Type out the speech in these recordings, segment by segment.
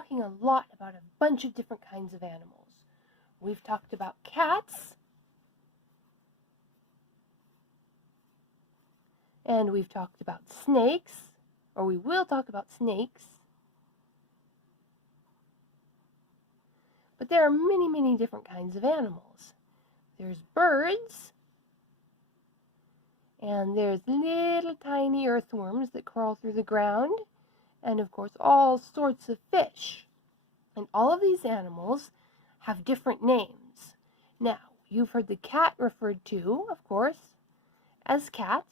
talking a lot about a bunch of different kinds of animals. We've talked about cats, and we've talked about snakes, or we will talk about snakes. But there are many, many different kinds of animals. There's birds, and there's little tiny earthworms that crawl through the ground, and of course all sorts of fish. And all of these animals have different names. Now, you've heard the cat referred to, of course, as cat,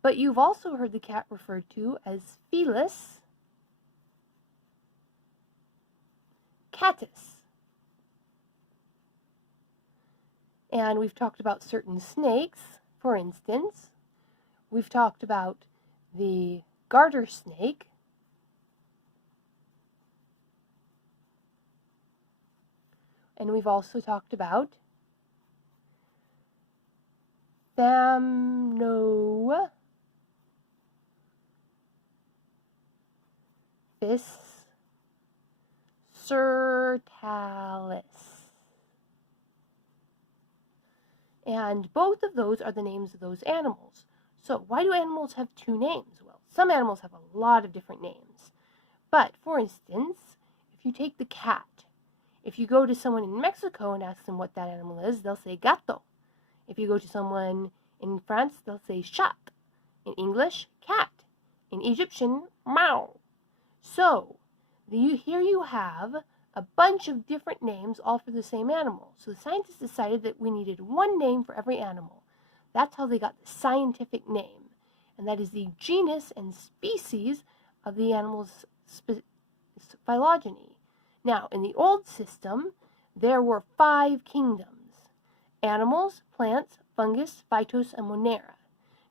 but you've also heard the cat referred to as Felis, catus. And we've talked about certain snakes, for instance. We've talked about the garter snake, and we've also talked about Thamnophis sertalis. And both of those are the names of those animals. So why do animals have two names? Well, some animals have a lot of different names. But, for instance, if you take the cat, if you go to someone in Mexico and ask them what that animal is, they'll say gato. If you go to someone in France, they'll say chat. In English, cat. In Egyptian, mao. So, here you have a bunch of different names all for the same animal. So the scientists decided that we needed one name for every animal. That's how they got the scientific name. And that is the genus and species of the animal's phylogeny. Now, in the old system, there were 5 kingdoms: animals, plants, fungus, phytos, and monera.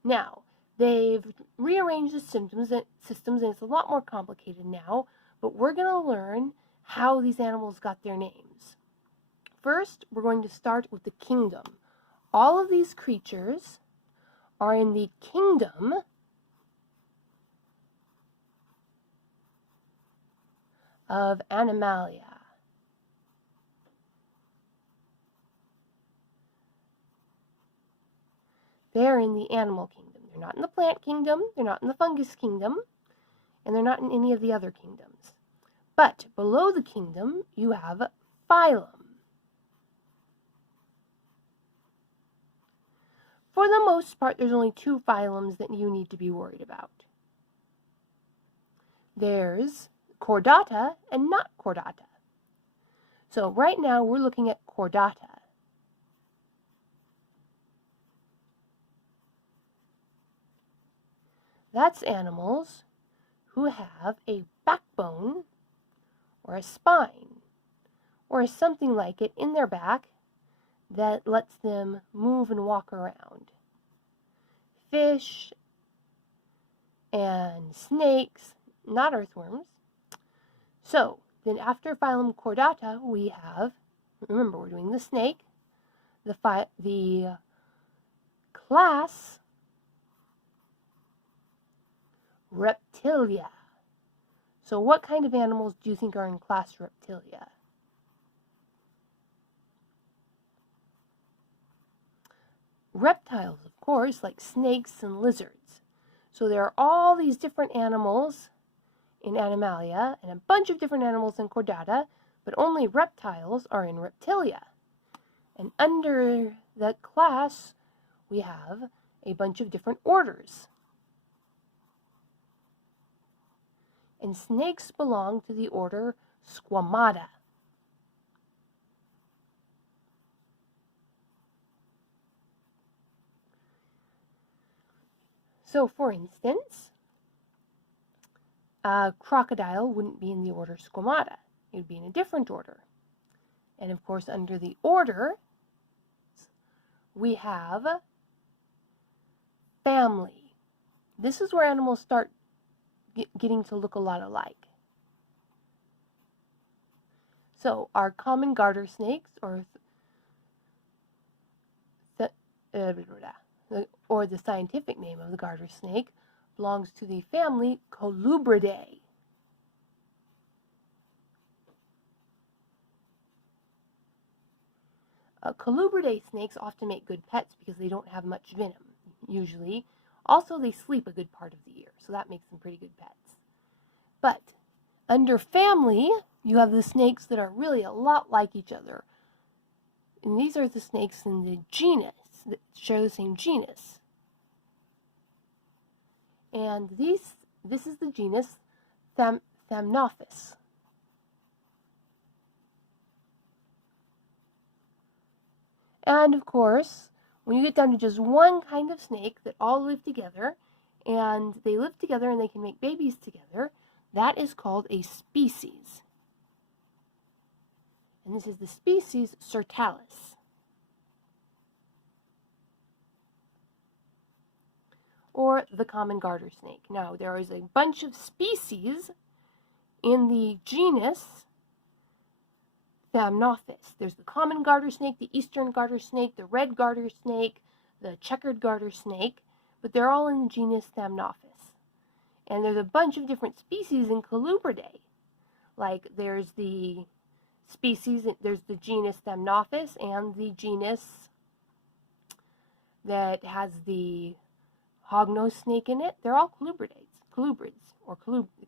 Now, they've rearranged the systems, and it's a lot more complicated now, but we're going to learn how these animals got their names. First, we're going to start with the kingdom. All of these creatures are in the kingdom of Animalia. They're in the animal kingdom. They're not in the plant kingdom, they're not in the fungus kingdom, and they're not in any of the other kingdoms. But below the kingdom, you have phylum. For the most part, there's only 2 phylums that you need to be worried about. There's Chordata and not Chordata. So right now, we're looking at Chordata. That's animals who have a backbone or a spine or something like it in their back that lets them move and walk around. Fish and snakes, not earthworms. So, then after phylum Chordata, we have, remember we're doing the snake, the class Reptilia. So what kind of animals do you think are in class Reptilia? Reptiles, of course, like snakes and lizards. So there are all these different animals in Animalia and a bunch of different animals in Chordata, but only reptiles are in Reptilia. And under that class, we have a bunch of different orders. And snakes belong to the order Squamata. So, for instance, a crocodile wouldn't be in the order Squamata. It would be in a different order. And of course, under the order, we have family. This is where animals start getting to look a lot alike. So, our common garter snakes, or the scientific name of the garter snake, belongs to the family Colubridae. Colubridae snakes often make good pets because they don't have much venom, usually. Also, they sleep a good part of the year, so that makes them pretty good pets. But under family, you have the snakes that are really a lot like each other. And these are the snakes in the genus that share the same genus. And this is the genus Thamnophis. And of course, when you get down to just one kind of snake that all live together, and they live together and they can make babies together, that is called a species. And this is the species Sertalis. Or the common garter snake. Now, there is a bunch of species in the genus Thamnophis. There's the common garter snake, the eastern garter snake, the red garter snake, the checkered garter snake, but they're all in the genus Thamnophis. And there's a bunch of different species in Colubridae. Like there's the species, there's the genus Thamnophis and the genus that has the hognose snake in it. They're all colubrids, or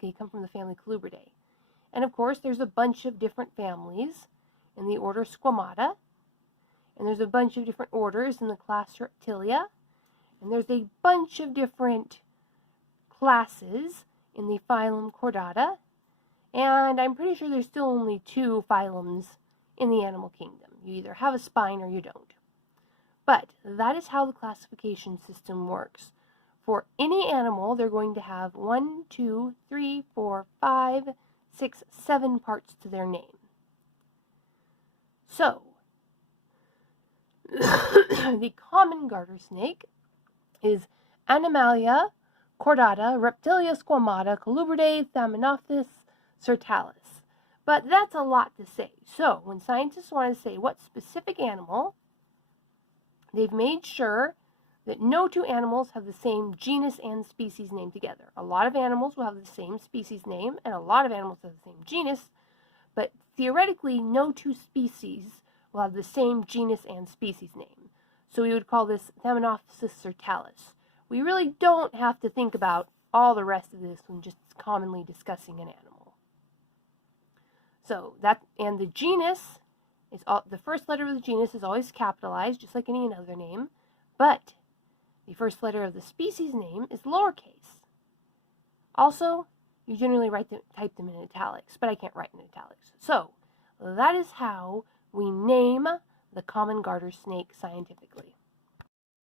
they come from the family Colubridae. And of course, there's a bunch of different families in the order Squamata, and there's a bunch of different orders in the class Reptilia, and there's a bunch of different classes in the phylum Chordata, and I'm pretty sure there's still only 2 phylums in the animal kingdom. You either have a spine or you don't. But that is how the classification system works. For any animal, they're going to have 1, 2, 3, 4, 5, 6, 7 parts to their name. So, the common garter snake is Animalia Chordata, Reptilia Squamata, Colubridae, Thamnophis, Sertalis. But that's a lot to say. So, when scientists want to say what specific animal, they've made sure that no 2 animals have the same genus and species name together. A lot of animals will have the same species name, and a lot of animals have the same genus, but theoretically, no 2 species will have the same genus and species name. So we would call this Thamnophis Sertalis. We really don't have to think about all the rest of this when just commonly discussing an animal. So that, and the genus is the first letter of the genus is always capitalized, just like any other name, but the first letter of the species name is lowercase. Also, you generally type them in italics, but I can't write in italics. So, that is how we name the common garter snake scientifically.